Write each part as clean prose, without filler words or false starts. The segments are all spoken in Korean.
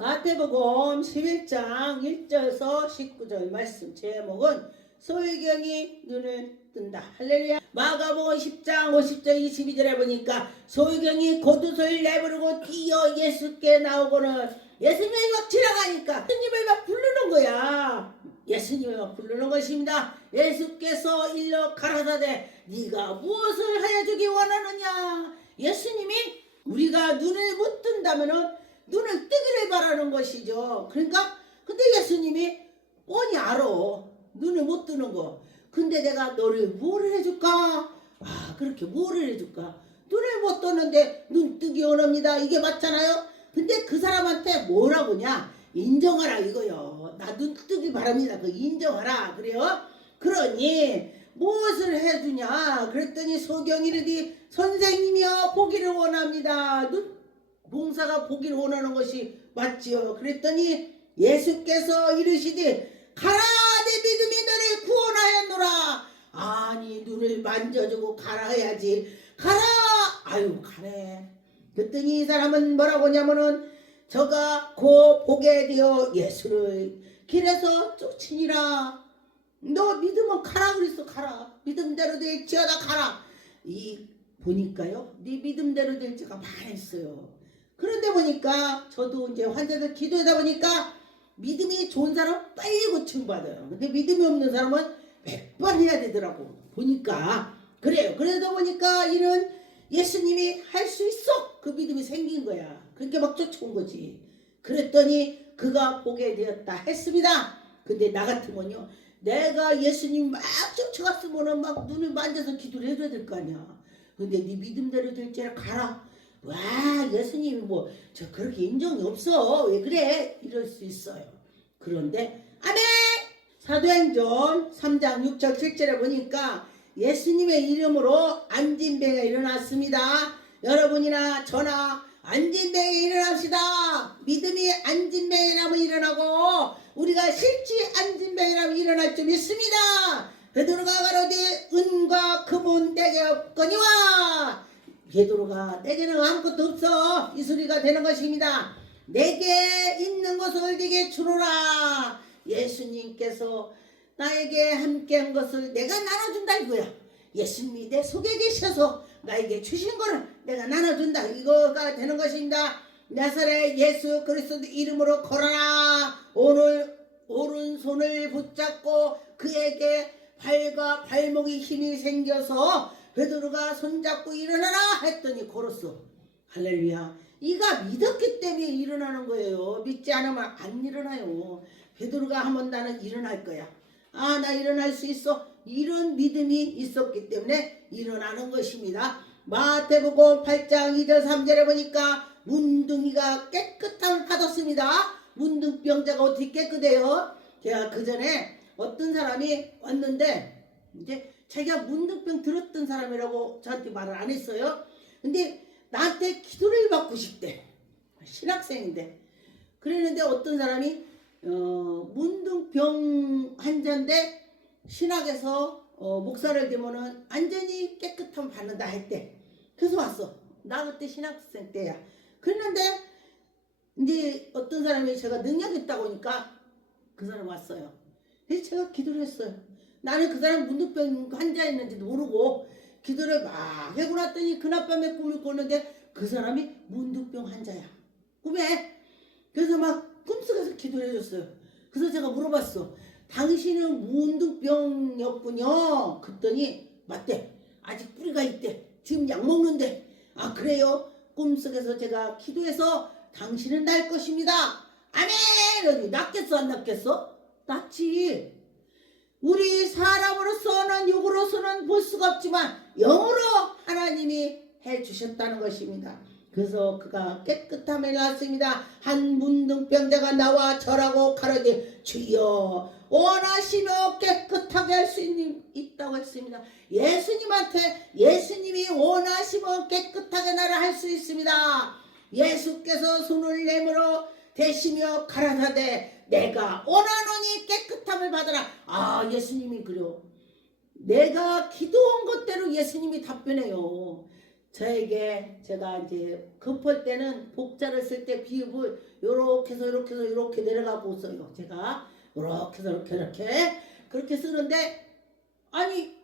마태복음 11장 1절에서 19절 말씀 제목은 소유경이 눈을 뜬다. 할렐루야. 마가복음 10장 50절 22절에 보니까 소유경이 고두소리를 내부르고 뛰어 예수께 나오고는 예수님이 막 지나가니까 예수님을 막 부르는 거야. 예수님을 막 부르는 것입니다. 예수께서 일러 가라사대 네가 무엇을 하여 주기 원하느냐. 예수님이 우리가 눈을 못 뜬다면은 눈을 뜨기를 바라는 것이죠. 그러니까 근데 예수님이 뻔히 알아. 눈을 못 뜨는 거. 근데 내가 너를 뭐를 해줄까? 그렇게 뭐를 해줄까? 눈을 못 뜨는데 눈 뜨기 원합니다. 이게 맞잖아요. 근데 그 사람한테 뭐라고냐? 인정하라 이거요. 나 눈 뜨기 바랍니다. 그 인정하라. 그래요? 그러니 무엇을 해주냐? 그랬더니 소경이르디 선생님이여 보기를 원합니다. 눈 봉사가 보기를 원하는 것이 맞지요. 그랬더니 예수께서 이르시되 가라 내 믿음이 너를 구원하였노라. 아니 눈을 만져주고 가라 해야지. 가라. 아유 가네. 그랬더니 이 사람은 뭐라고 하냐면은 저가 곧 보게 되어 예수를 길에서 쫓으니라. 너 믿으면 가라 그랬어. 가라. 믿음대로 될지어다 가라. 이 보니까요. 네 믿음대로 될지가 많았어요. 그런데 보니까 저도 이제 환자들 기도하다 보니까 믿음이 좋은 사람은 빨리 고침받아요. 근데 믿음이 없는 사람은 100번 해야 되더라고. 보니까 그래요. 그러다 보니까 이런 예수님이 할 수 있어. 그 믿음이 생긴 거야. 그렇게 막 쫓아온 거지. 그랬더니 그가 보게 되었다 했습니다. 근데 나 같으면요. 내가 예수님 막 쫓아갔으면 막 눈을 만져서 기도를 해줘야 될 거 아니야. 근데 네 믿음대로 될지라 가라. 와 예수님이 뭐 저 그렇게 인정이 없어. 왜 그래? 이럴 수 있어요. 그런데 아멘. 사도행전 3장 6절 7절에 보니까 예수님의 이름으로 안진병이 일어났습니다. 여러분이나 저나 안진병이 일어납시다. 믿음이 안진병이라면 일어나고 우리가 실제 안진병이라면 일어날 줄 믿습니다. 베드로가 가로되 은과 금은 내게 없거니와. 베드로가 내게는 아무것도 없어. 이 소리가 되는 것입니다. 내게 있는 것을 네게 주노라. 예수님께서 나에게 함께한 것을 내가 나눠준다 이거야. 예수님이 내 속에 계셔서 나에게 주신 거를 내가 나눠준다. 이거가 되는 것입니다. 나사렛 예수 그리스도 이름으로 걸어라. 오늘 오른손을 붙잡고 그에게 발과 발목에 힘이 생겨서 베드로가 손잡고 일어나라 했더니 걸었어. 할렐루야. 이가 믿었기 때문에 일어나는 거예요. 믿지 않으면 안 일어나요. 베드로가 하면 나는 일어날 거야. 나 일어날 수 있어. 이런 믿음이 있었기 때문에 일어나는 것입니다. 마태복음 8장 2절 3절에 보니까 문둥이가 깨끗함을 받았습니다. 문둥병자가 어떻게 깨끗해요? 제가 그 전에 어떤 사람이 왔는데 이제 자기가 문둥병 들었던 사람이라고 저한테 말을 안 했어요. 근데 나한테 기도를 받고 싶대. 신학생인데. 그랬는데 어떤 사람이 문둥병 환자인데 신학에서 목사를 되면은 완전히 깨끗함 받는다 했대. 그래서 왔어. 나 그때 신학생 때야. 그랬는데 이제 어떤 사람이 제가 능력 있다고 하니까 그 사람 왔어요. 그래서 제가 기도를 했어요. 나는 그 사람 문둥병 환자였는지도 모르고 기도를 막 하고 났더니 그날밤에 꿈을 꿨는데 그 사람이 문둥병 환자야. 꿈에. 그래서 막 꿈속에서 기도를 해줬어요. 그래서 제가 물어봤어. 당신은 문둥병이었군요. 그랬더니 맞대. 아직 뿌리가 있대. 지금 약 먹는데. 그래요? 꿈속에서 제가 기도해서 당신은 날 것입니다. 아멘! 낫겠어 안 낫겠어? 낫지. 우리 사람으로서는 육으로서는 볼 수가 없지만 영으로 하나님이 해주셨다는 것입니다. 그래서 그가 깨끗함을 낳았습니다. 한 문둥병자가 나와 절하고 가로되 주여 원하시며 깨끗하게 할 수 있다고 했습니다. 예수님한테 예수님이 원하시면 깨끗하게 나를 할 수 있습니다. 예수께서 손을 내밀어 대시며 가라사대 내가 원하노니 깨끗함을 받아라. 예수님이 그래요. 내가 기도한 것대로 예수님이 답변해요. 저에게 제가 이제 급할 때는 복자를 쓸 때 비읍을 요렇게 해서 이렇게 해서 이렇게 내려가고 써요. 제가 요렇게 해서 이렇게 그렇게 쓰는데 아니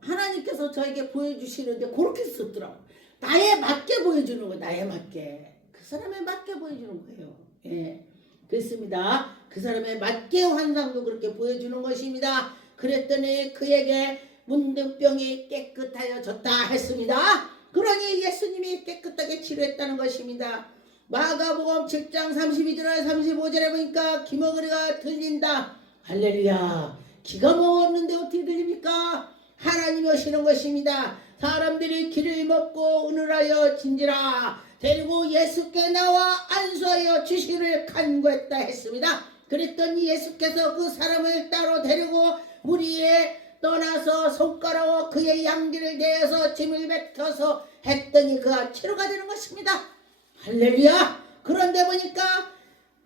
하나님께서 저에게 보여주시는데 그렇게 썼더라고. 나에 맞게 보여주는 거예요. 나에 맞게. 그 사람에 맞게 보여주는 거예요. 예, 그렇습니다. 그 사람에 맞게 환상도 그렇게 보여주는 것입니다. 그랬더니 그에게 문둥병이 깨끗하여졌다 했습니다. 그러니 예수님이 깨끗하게 치료했다는 것입니다. 마가복음 7장 32절에 35절에 보니까 기머거리가 들린다. 할렐루야. 기가 먹었는데 어떻게 들립니까? 하나님이 오시는 것입니다. 사람들이 길을 먹고 은을하여 진지라 데리고 예수께 나와 안수하여 주시를 간구했다 했습니다. 그랬더니 예수께서 그 사람을 따로 데리고 물 위에 떠나서 손가락으로 그의 양귀를 대어서 짐을 뱉어서 했더니 그가 치료가 되는 것입니다. 할렐루야. 그런데 보니까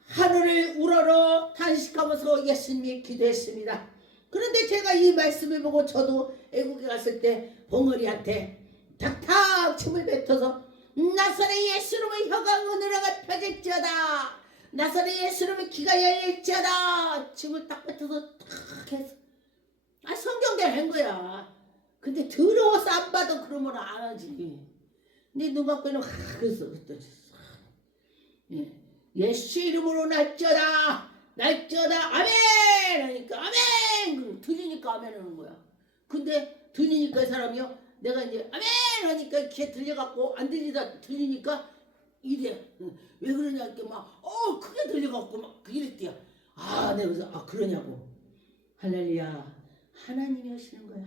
하늘을 우러러 탄식하면서 예수님이 기도했습니다. 그런데 제가 이 말씀을 보고 저도 애국에 갔을 때 봉어리한테 탁탁 침을 뱉어서 나사렛 예수님의 혀가 은으로가 펴질지어다. 나사렛 예수님의 귀가 열릴지어다. 침을 딱 뱉어서 탁 해서 성경대로 한 거야. 근데 더러워서 안 봐도 그러면 안 하지. 근데 눈 감고는 그랬어. 예수 이름으로 날지어다. 날지어다. 아멘 하니까 아멘 들리니까 아멘 하는 거야. 근데 들리니까 이 사람이요 내가 이제 아멘 하니까 귀에 들려갖고 안 들리다 들리니까 이래. 왜 그러냐 이렇게 막 크게 들려갖고 막 이랬대요. 내가 그래서 그러냐고. 할렐루야. 하나님이 오시는 거예요.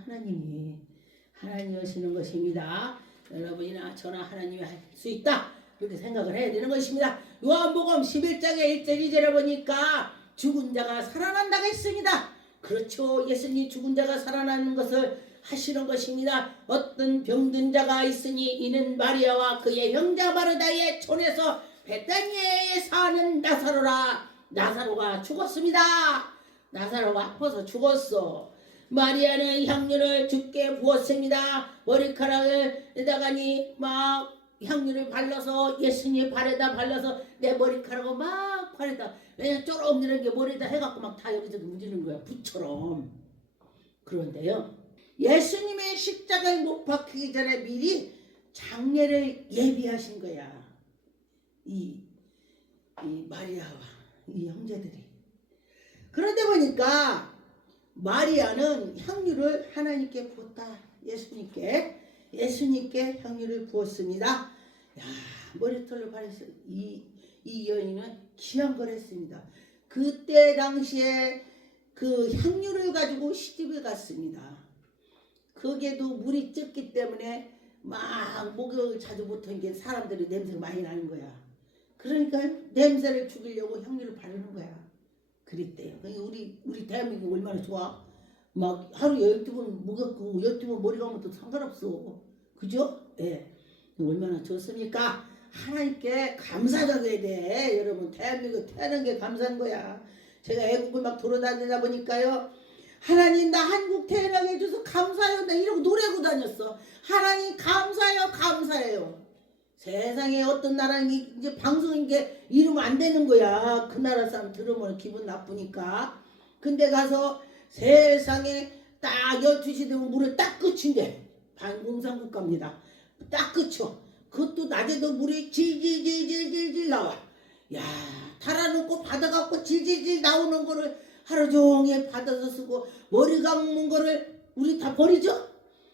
하나님이 오시는 것입니다. 여러분이나 저나 하나님이 할 수 있다 이렇게 생각을 해야 되는 것입니다. 요한복음 11장의 1절 2절에 보니까 죽은 자가 살아난다고 했습니다. 그렇죠. 예수님이 죽은 자가 살아나는 것을 하시는 것입니다. 어떤 병든 자가 있으니 이는 마리아와 그의 형제 마르다의 촌에서 베다니아에 사는 나사로라. 나사로가 죽었습니다. 나사로가 아파서 죽었어. 마리아는 향유를 주께 부었습니다. 머리카락을 에다가니 막 향유를 발라서 예수님 발에다 발라서 내 머리카락을 막 발에다 왜냐 쫄엄이는 게 머리에다 해갖고 막 다 여기저기 묻히는 거야. 붓처럼. 그런데요 예수님의 십자가에 못 박히기 전에 미리 장례를 예비하신 거야. 이 마리아와 이 형제들이. 그런데 보니까 마리아는 향유를 하나님께 부었다. 예수님께 향유를 부었습니다. 야, 머리털로 바르서 이 여인은 귀한 걸 했습니다. 그때 당시에 그 향유를 가지고 시집에 갔습니다. 거기에도 물이 쪘기 때문에 막 목욕을 자주 못한 게 사람들이 냄새가 많이 나는 거야. 그러니까 냄새를 죽이려고 향유를 바르는 거야. 그랬대요. 우리 대한민국 얼마나 좋아? 막 하루 12번 목욕하고 12번 머리 감아도 상관없어. 그죠? 예. 얼마나 좋습니까? 하나님께 감사하다고 해야 돼. 여러분 대한민국 태어난 게 감사한 거야. 제가 애국을 막 돌아다니다 보니까요. 하나님 나 한국 태어나게 해줘서 감사해요. 나 이러고 노래하고 다녔어. 하나님 감사해요. 세상에 어떤 나라는 이제 방송인 게 이러면 안 되는 거야. 그 나라 사람 들으면 기분 나쁘니까. 근데 가서 세상에 딱 12시 되면 물을 딱 그친대. 반공산국 갑니다. 딱 그쳐. 그것도 낮에도 물이 질질질질질 나와. 야, 달아놓고 받아갖고 질질질 나오는 거를 하루 종일 받아서 쓰고 머리 감는 거를 우리 다 버리죠?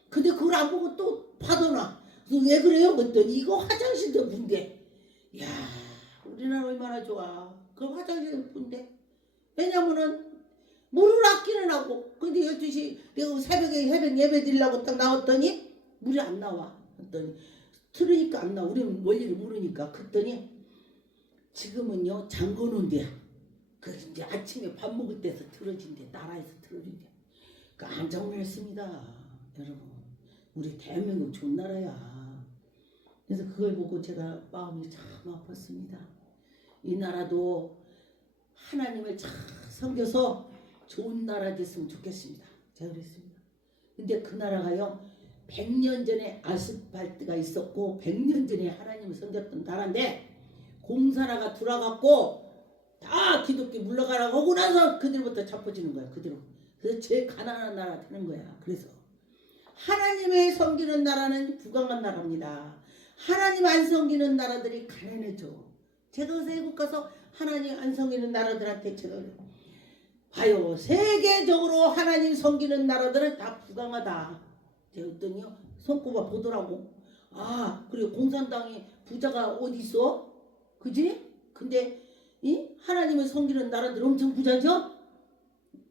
근데 그걸 안 보고 또 받아놔. 왜 그래요? 그랬더니 이거 화장실도 분대. 야, 우리나라 얼마나 좋아. 그 화장실도 분대. 왜냐면은 물을 아끼는 하고. 근데 12시 내가 새벽에 예배 드리려고 딱 나왔더니 물이 안 나와. 그랬더니 틀으니까 안 나와. 우리는 원리를 모르니까. 그랬더니 지금은요 잠궈놓은대요. 그 이제 아침에 밥 먹을 때서 틀어진대. 나라에서 틀어진대. 깜짝 놀랐습니다. 여러분 우리 대한민국 좋은 나라야. 그래서 그걸 보고 제가 마음이 참 아팠습니다. 이 나라도 하나님을 참 섬겨서 좋은 나라 됐으면 좋겠습니다. 제가 그랬습니다. 근데 그 나라가요 100년 전에 아스팔트가 있었고 100년 전에 하나님을 섬겼던 나라인데 공산화가 돌아갔고 다 기독교 물러가라고 하고 나서 그들부터 잡혀지는 거야. 그대로. 그래서 제일 가난한 나라 되는 거야. 그래서 하나님을 섬기는 나라는 부강한 나라입니다. 하나님 안 섬기는 나라들이 가난해져. 제가 그래서 외국 가서 하나님 안 섬기는 나라들한테 제가 봐요. 세계적으로 하나님 섬기는 나라들은 다 부강하다. 제가 그랬더니요. 손꼽아 보더라고. 아, 그리고 공산당이 부자가 어디 있어? 그지? 근데 하나님을 섬기는 나라들 엄청 부자죠?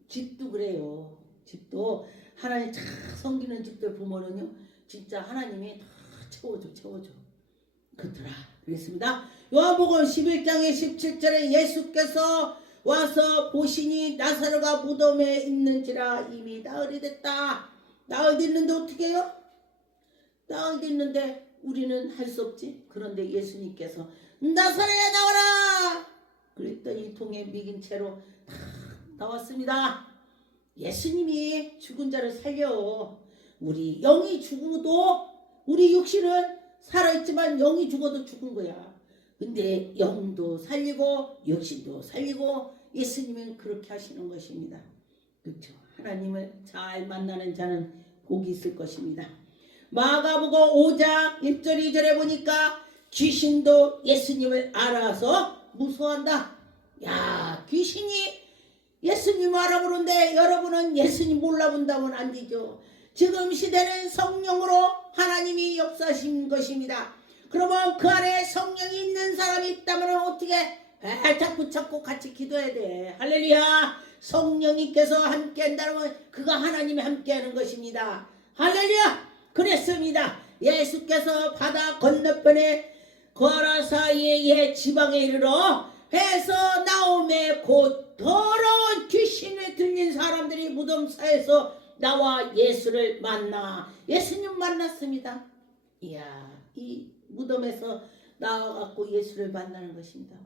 집도 그래요. 집도 하나님 잘 섬기는 집들 보면은요. 진짜 하나님이 다 채워줘. 그렇더라. 그랬습니다. 요한복음 11장의 17절에 예수께서 와서 보시니 나사로가 무덤에 있는지라 이미 나흘이 됐다. 나흘 됐는데 어떻게 해요? 나흘 됐는데 우리는 할 수 없지. 그런데 예수님께서 나사로야 나와라. 그랬더니 통에 미긴 채로 다 나왔습니다. 예수님이 죽은 자를 살려. 우리 영이 죽어도 우리 육신은 살아있지만 영이 죽어도 죽은 거야. 근데 영도 살리고 육신도 살리고 예수님은 그렇게 하시는 것입니다. 그렇죠. 하나님을 잘 만나는 자는 복이 있을 것입니다. 마가복음 5장 1절 2절에 보니까 귀신도 예수님을 알아서 무서워한다. 야, 귀신이 예수님 알아보는데 여러분은 예수님 몰라본다면 안 되죠. 지금 시대는 성령으로 하나님이 역사하신 것입니다. 그러면 그 안에 성령이 있는 사람이 있다면 어떻게 자꾸 같이 기도해야 돼. 할렐루야. 성령님께서 함께 한다면 그가 하나님이 함께 하는 것입니다. 할렐루야. 그랬습니다. 예수께서 바다 건너편에 거라 사이의 지방에 이르러 해서 나옴에 곧 더러운 귀신에 들린 사람들이 무덤 사이에서 나와 예수를 만나 예수님 만났습니다. 이야, 이 무덤에서 나와갖고 예수를 만나는 것입니다.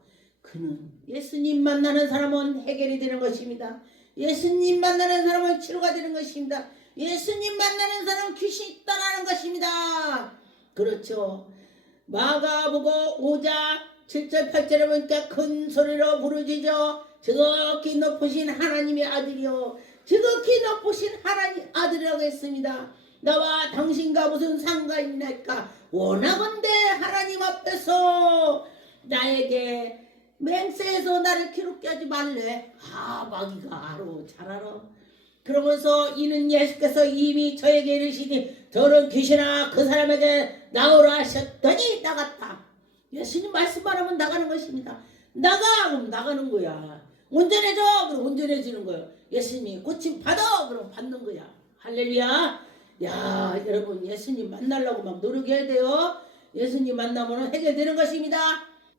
그는 예수님 만나는 사람은 해결이 되는 것입니다. 예수님 만나는 사람은 치료가 되는 것입니다. 예수님 만나는 사람은 귀신이 떠나는 것입니다. 그렇죠. 마가복음 5장 7절 8절에 보니까 큰 소리로 부르짖어 지극히 높으신 하나님의 아들이요 지극히 높으신 하나님 아들이라고 했습니다. 나와 당신과 무슨 상관이 있나이까? 원하건대 하나님 앞에서 나에게 맹세해서 나를 괴롭게 하지 말래. 아, 마귀가 알아. 잘 알아. 그러면서 이는 예수께서 이미 저에게 이르시니 더러운 귀신아 그 사람에게 나오라 하셨더니 나갔다. 예수님 말씀만 하면 나가는 것입니다. 나가! 그럼 나가는 거야. 온전해져! 그럼 온전해지는 거야. 예수님이 고침 받아! 그럼 받는 거야. 할렐루야. 야, 여러분 예수님 만나려고 막 노력해야 돼요. 예수님 만나면 해결되는 것입니다.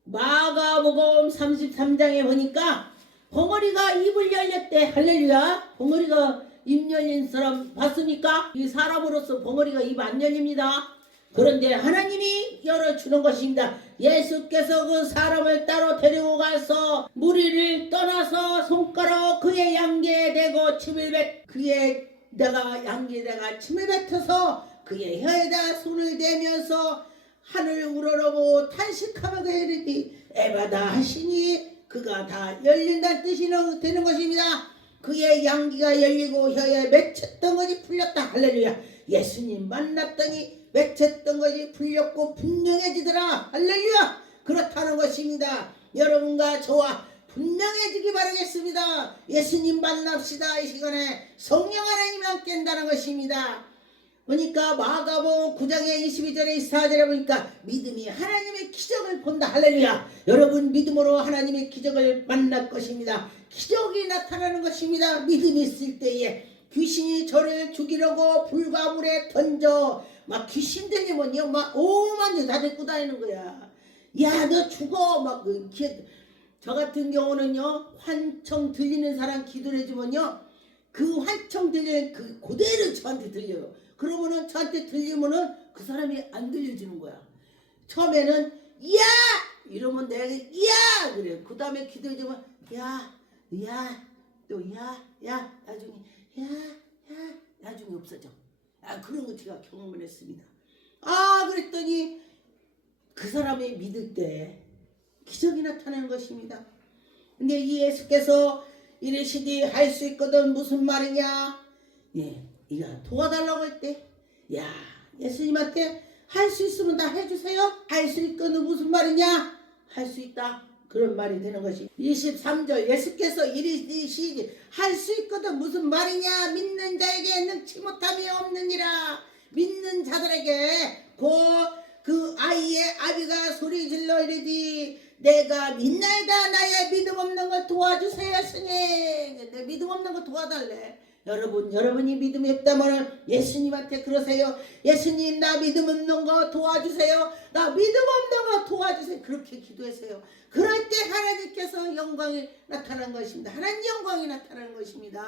마가복음 33장에 보니까 벙어리가 입을 열렸대. 할렐루야. 벙어리가 입 열린 사람 봤습니까? 이 사람으로서 벙어리가 입 안 열립니다. 그런데 하나님이 열어주는 것입니다. 예수께서 그 사람을 따로 데리고 가서 무리를 떠나서 손가락 그의 양귀에 대고 침을 그의 양귀에다가 침을 뱉어서 그의 혀에다 손을 대면서 하늘 우러러보 탄식하며 이르되 에바다 하시니 그가 다 열린다는 뜻이 되는 것입니다. 그의 양귀가 열리고 혀에 맺혔던 것이 풀렸다. 할렐루야. 예수님 만났더니 맺혔던 것이 풀렸고 분명해지더라. 할렐루야. 그렇다는 것입니다. 여러분과 저와 분명해지기 바라겠습니다. 예수님 만납시다. 이 시간에 성령 하나님 함께 한다는 것입니다. 보니까 마가복음 9장의 22절에 24절에 보니까 믿음이 하나님의 기적을 본다. 할렐루야. 여러분 믿음으로 하나님의 기적을 만날 것입니다. 기적이 나타나는 것입니다. 믿음이 있을 때에 귀신이 저를 죽이려고 불과 물에 던져 막 귀신 들리면요 막 오만 다 데리고 다니는 거야. 야, 너 죽어. 막 저 같은 경우는요 환청 들리는 사람 기도를 해주면요 그 환청 들리는 그 그대로 저한테 들려요. 그러면은 저한테 들리면은 그 사람이 안 들려주는 거야. 처음에는 야 이러면 내가 야 그래. 그 다음에 기도해주면 야 또 야 나중에 야 나중에 없어져. 그런 거 제가 경험을 했습니다. 그랬더니 그 사람이 믿을 때 기적이 나타나는 것입니다. 근데 이 예수께서 이르시되 할 수 있거든 무슨 말이냐? 이거 도와달라고 할 때, 예수님한테 할 수 있으면 다 해주세요. 할 수 있거든 무슨 말이냐? 할 수 있다. 그런 말이 되는 것이 23절 예수께서 이르시되 할 수 있거든 무슨 말이냐? 믿는 자에게 능치 못함이 없느니라. 믿는 자들에게 그 아이의 아비가 소리 질러 이르되 내가 믿나이다. 나의 믿음 없는 걸 도와주세요 스님. 내 믿음 없는 거 도와달래. 여러분이 믿음이 없다면 예수님한테 그러세요. 예수님 나 믿음 없는 거 도와주세요. 나 믿음 없는 거 도와주세요. 그렇게 기도하세요. 그럴 때 하나님께서 영광이 나타나는 것입니다. 하나님 영광이 나타나는 것입니다.